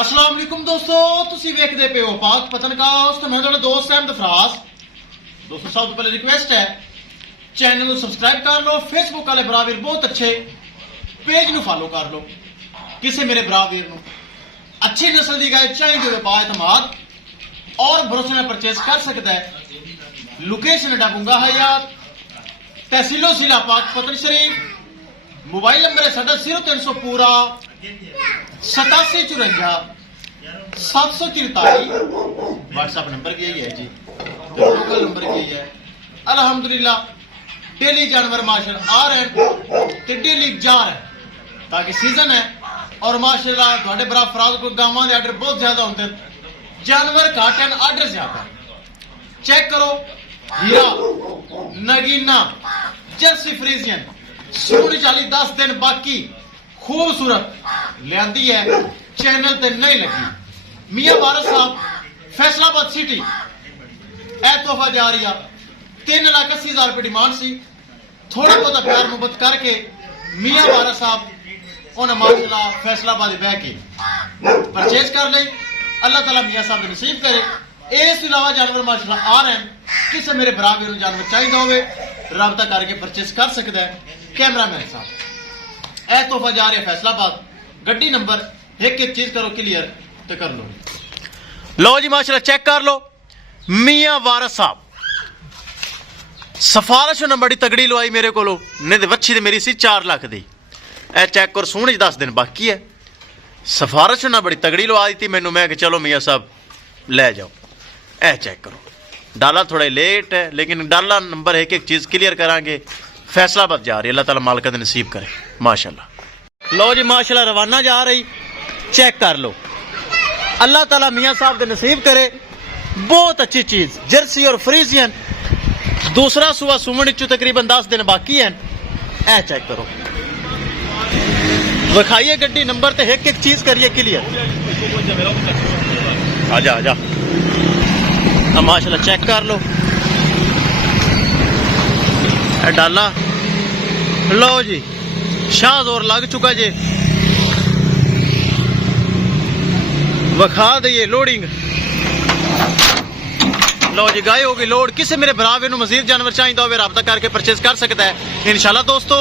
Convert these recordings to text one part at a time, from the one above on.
अस्सलाम वालेकुम दोस्तों, तुसी वेखदे पे हो पाक पतनकास्ट। मैं तुहाडा दोस्त अहमद फराज। दोस्तों सब तो पहले रिक्वेस्ट है चैनल को सब्सक्राइब कर लो, फेसबुक वाले बरावीर बहुत अच्छे पेज नु फॉलो कर लो। किसी मेरे बरावीर नु अच्छी नस्ल की गाय चाहिए बाएतमाद और भरोसे में परचेज कर सकता है। लोकेशन डाबूंगा हयात, तहसीलो जिला पाक पतन शरीफ। मोबाइल नंबर है साडा 0300 पूरा 8754 743। व्हाट्सएप नंबर यही है जी, तो लोकल नंबर यही है। अल्हम्दुलिल्लाह डेली जानवर माशाल्लाह आ रहे हैं ते डेली जा रहे हैं, ताकि सीजन है और माशाल्लाह थोड़े बड़ा फराज को गांव के आर्डर बहुत ज्यादा होते हैं, जानवर घट हैं आर्डर ज्यादा। चेक करो हीरा नगीना जर्सी फ्रीजियन सोनी 10 दिन बाकी खूबसूरत लियांदी है, चैनल ते नहीं लगी। मियां वारस साहब फैसलाबाद सिटी ए तोहफा जा रही है। 3,80,000 रुपये डिमांड सी, थोड़ा बहुत प्यार मुहब्बत करके मियां वारस साहब उन्हें माशाल्लाह फैसलाबाद बह के परचेज कर ली। अल्लाह ताला मियां साहब नसीब करे। इस अलावा जानवर माशाल्लाह आ रहे हैं, किसी मेरे बराबर जानवर चाहिए होवे राबता करके परचेज कर सकता है। कैमरामैन साहब ए तोहफा जा रहे हैं फैसलाबाद, गड्डी नंबर एक चीज करो क्लियर तो कर लो। लो जी माशाल्लाह चेक कर लो, मियां वारस साहब सिफारिश उन्हें बड़ी तगड़ी लवाई मेरे को, नहीं वच्छी तो मेरी सी 4 लाख दी। ए चेक कर सोहने 10 दिन बाकी है, सिफारिश उन्हें बड़ी तगड़ी लवा दी मैनू। मैं चलो मियां साहब ले जाओ। ए चेक करो डाला थोड़ा लेट है, लेकिन डाला नंबर एक चीज क्लियर करांगे। फैसलाबाद जा रही है, अल्लाह ताला मालिक दा नसीब करे माशाल्लाह। लो जी माशाल्लाह रवाना जा रही, चेक कर लो। अल्लाह ताला मियां साहब दे नसीब करे। बहुत अच्छी चीज जर्सी और फ्रीजियन, दूसरा सुबह सुमन चु तकरीबन 10 दिन बाकी है। ए चेक करो, विखाइए गड्डी नंबर ते एक चीज करिए क्लियर। आजा आजा माशाल्लाह चेक कर लो। ए डाला लो जी शाह जोर लग चुका जे, विखा दिए लोडिंग। लो जी गाय होगी लोड। किसी मेरे बराबर मजीद जानवर चाहिए हो राबता करके परचेज कर सकता है। इंशाल्लाह दोस्तों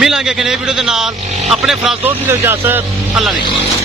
मिलेंगे कि नई वीडियो के नाल। अपने फराज दोस्त की इजाजत, अल्लाह ने।